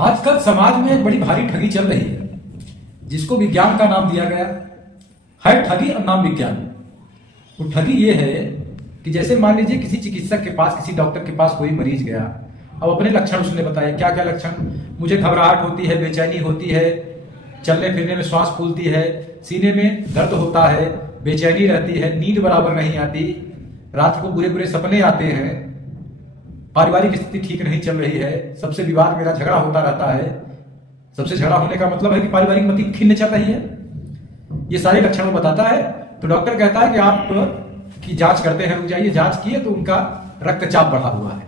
आजकल समाज में एक बड़ी भारी ठगी चल रही है, जिसको विज्ञान का नाम दिया गया है। ठगी और नाम विज्ञान। वो ठगी ये है कि जैसे मान लीजिए किसी चिकित्सक के पास, किसी डॉक्टर के पास कोई मरीज गया, अब अपने लक्षण उसने बताए। क्या क्या लक्षण? मुझे घबराहट होती है, बेचैनी होती है, चलने फिरने में श्वास फूलती है, सीने में दर्द होता है, बेचैनी रहती है, नींद बराबर नहीं आती, रात को बुरे बुरे सपने आते हैं, पारिवारिक स्थिति ठीक नहीं चल रही है, सबसे विवाद मेरा झगड़ा होता रहता है। सबसे झगड़ा होने का मतलब है कि पारिवारिक मति खिन्न चल रही है। ये सारे लक्षण वो बताता है। तो डॉक्टर कहता है कि आप की जांच करते हैं, रुक जाइए। जांच किए तो उनका रक्तचाप बढ़ा हुआ है।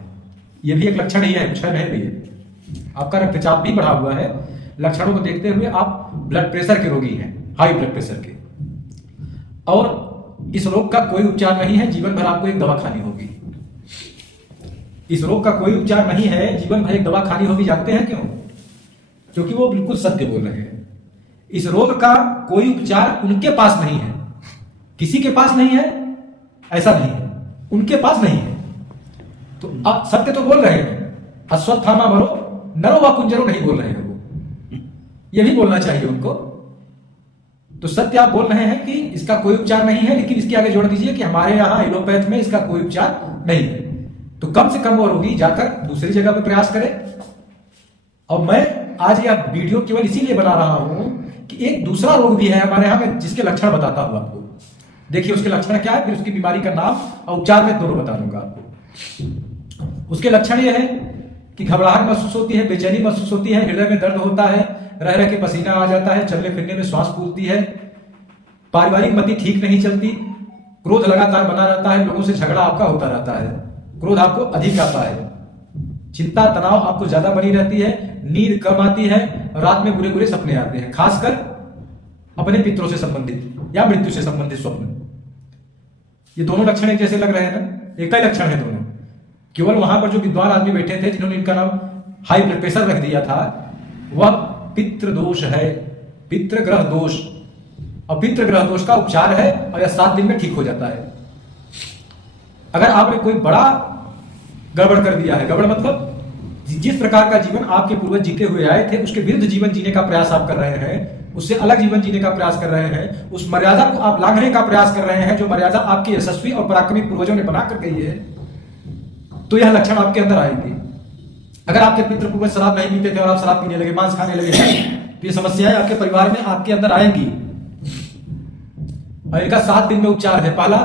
ये भी एक लक्षण ही है, कुछ है नहीं भी। आपका रक्तचाप भी बढ़ा हुआ है। लक्षणों को देखते हुए आप ब्लड प्रेशर के रोगी हैं, हाई ब्लड प्रेशर के, और इस रोग का कोई उपचार नहीं है, जीवन भर आपको एक दवा खानी होगी। इस रोग का कोई उपचार नहीं है, जीवन भर एक दवा खानी होगी। जानते हैं क्यों? क्योंकि वो बिल्कुल सत्य बोल रहे हैं। इस रोग का कोई उपचार उनके पास नहीं है। किसी के पास नहीं है ऐसा नहीं है, उनके पास नहीं है। तो आप सत्य तो बोल रहे हैं। अश्वत्थामा मरो नरो व कुंजरो नहीं बोल रहे हैं वो। ये भी बोलना चाहिए उनको। तो सत्य आप बोल रहे हैं कि इसका कोई उपचार नहीं है, लेकिन इसके आगे जोड़ दीजिए कि हमारे यहां एलोपैथ में इसका कोई उपचार नहीं है। तो कम से कम वो रोगी जाकर दूसरी जगह पर प्रयास करे। और मैं आज यह वीडियो केवल इसीलिए बना रहा हूं कि एक दूसरा रोग भी है हमारे यहां, मैं जिसके लक्षण बताता हूं आपको। देखिए उसके लक्षण क्या है, फिर उसकी बीमारी का नाम और उपचार में दोनों बता दूंगा आपको। उसके लक्षण ये है कि घबराहट महसूस होती है, बेचैनी महसूस होती है, हृदय में दर्द होता है, रह रह के पसीना आ जाता है, चलने फिरने में श्वास फूलती है, पारिवारिक मति ठीक नहीं चलती, क्रोध लगातार बना रहता है, लोगों से झगड़ा आपका होता रहता है, क्रोध आपको अधिक आता है, चिंता तनाव आपको ज्यादा बनी रहती है, नींद कम आती है, रात में बुरे बुरे सपने आते हैं, खासकर अपने पितरों से संबंधित या मृत्यु से संबंधित स्वप्न। ये दोनों लक्षण एक जैसे लग रहे हैं ना, एक ही लक्षण है दोनों। केवल वहां पर जो विद्वान आदमी बैठे थे, जिन्होंने इनका नाम हाई ब्लड प्रेशर रख दिया था, वह पितृ दोष है, पितृ ग्रह दोष। और पितृ ग्रह दोष का उपचार है और यह 7 दिन में ठीक हो जाता है। अगर आपने कोई बड़ा गड़बड़ कर दिया है, गड़बड़ मतलब जिस प्रकार का जीवन आपके पूर्वज जीते हुए आए थे, उसके विरुद्ध जीवन जीने का प्रयास आप कर रहे हैं, उससे अलग जीवन जीने का प्रयास कर रहे हैं, उस मर्यादा को आप लांघने का प्रयास कर रहे हैं जो मर्यादा आपकी यशस्वी और पराक्रमी पूर्वजों ने बना कर गई है, तो यह लक्षण आपके अंदर आएंगे। अगर आपके पितृ पूर्वज शराब नहीं पीते थे और आप शराब पीने लगे, मांस खाने लगे, तो ये समस्याएं आपके परिवार में आपके अंदर आएंगी। और इनका 7 दिन में उपचार है। पहला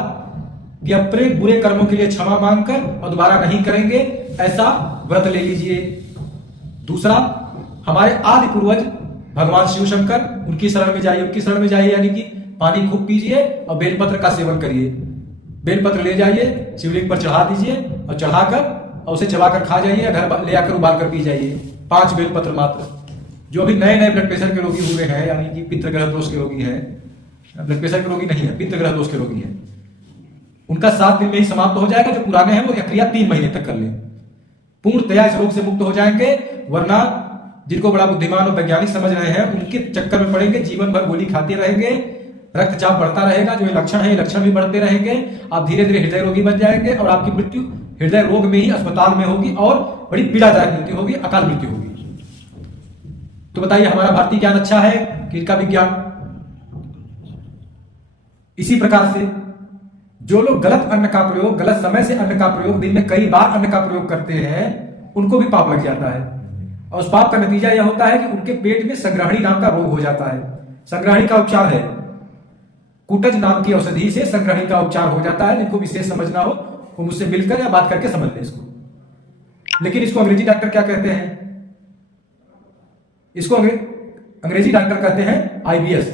कि अपने बुरे कर्मों के लिए क्षमा मांगकर और दोबारा नहीं करेंगे, ऐसा व्रत ले लीजिए। दूसरा, हमारे आदि पूर्वज भगवान शिव शंकर, उनकी शरण में जाइए। उनकी शरण में जाइए यानी कि पानी खूब पीजिए और बेलपत्र का सेवन करिए। बेलपत्र ले जाइए, शिवलिंग पर चढ़ा दीजिए और चढ़ाकर और उसे चबाकर खा जाइए, घर ले आकर उबाल कर पी जाइए। 5 बेलपत्र मात्र। जो अभी नए नए ब्लड प्रेशर के रोगी हुए हैं, यानी कि पितृग्रह दोष के रोगी हैं, ब्लड प्रेशर के रोगी नहीं है, पितृग्रह दोष के रोगी हैं, उनका 7 दिन में ही समाप्त हो जाएगा। जो पुराने हैं वो यह क्रिया 3 महीने तक कर लें, पूर्णतया इस रोग से मुक्त हो जाएंगे। वरना जिनको बड़ा बुद्धिमान और वैज्ञानिक समझ रहे हैं, उनके चक्कर में पड़ेंगे, जीवन भर गोली खाते रहेंगे, रक्तचाप बढ़ता रहेगा। जो ये लक्षण है, ये लक्षण भी बढ़ते रहेंगे। आप धीरे धीरे हृदय रोगी बन जाएंगे और आपकी मृत्यु हृदय रोग में ही अस्पताल में होगी और बड़ी पीड़ादायक मृत्यु होगी, अकाल मृत्यु होगी। तो बताइए, हमारा भारतीय ज्ञान अच्छा है कि इनका विज्ञान? इसी प्रकार से जो लोग गलत अन्न का प्रयोग, गलत समय से अन्न का प्रयोग, दिन में कई बार अन्न का प्रयोग करते हैं, उनको भी पाप लग जाता है। और उस पाप का नतीजा यह होता है कि उनके पेट में संग्रहणी नाम का रोग हो जाता है। संग्रहणी का उपचार है, कुटज नाम की औषधि से संग्रहणी का उपचार हो जाता है। जिनको विशेष समझना हो वो मुझसे मिलकर या बात करके समझ ले इसको। लेकिन इसको अंग्रेजी डॉक्टर क्या कहते हैं? इसको अंग्रेजी डॉक्टर कहते हैं IBS,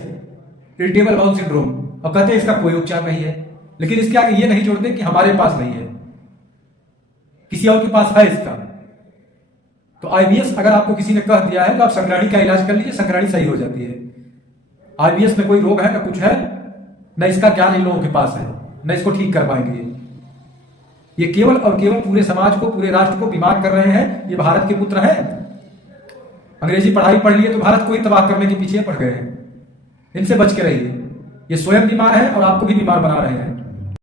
इरिटेबल बाउल सिंड्रोम, और कहते हैं इसका कोई उपचार नहीं है। लेकिन इसके आगे ये नहीं जोड़ते कि हमारे पास नहीं है, किसी और के पास है इसका। तो IBS अगर आपको किसी ने कह दिया है तो आप संग्रहणी का इलाज कर लीजिए, संग्रहणी सही हो जाती है। IBS में कोई रोग है ना कुछ है, न इसका ज्ञान इन लोगों के पास है, न इसको ठीक कर पाएंगे। ये केवल और केवल पूरे समाज को, पूरे राष्ट्र को बीमार कर रहे हैं। ये भारत के पुत्र हैं, अंग्रेजी पढ़ाई पढ़ लिए तो भारत को ही तबाह करने के पीछे पड़ गए हैं। इनसे बच के रहिए। ये स्वयं बीमार है और आपको भी बीमार बना रहे हैं।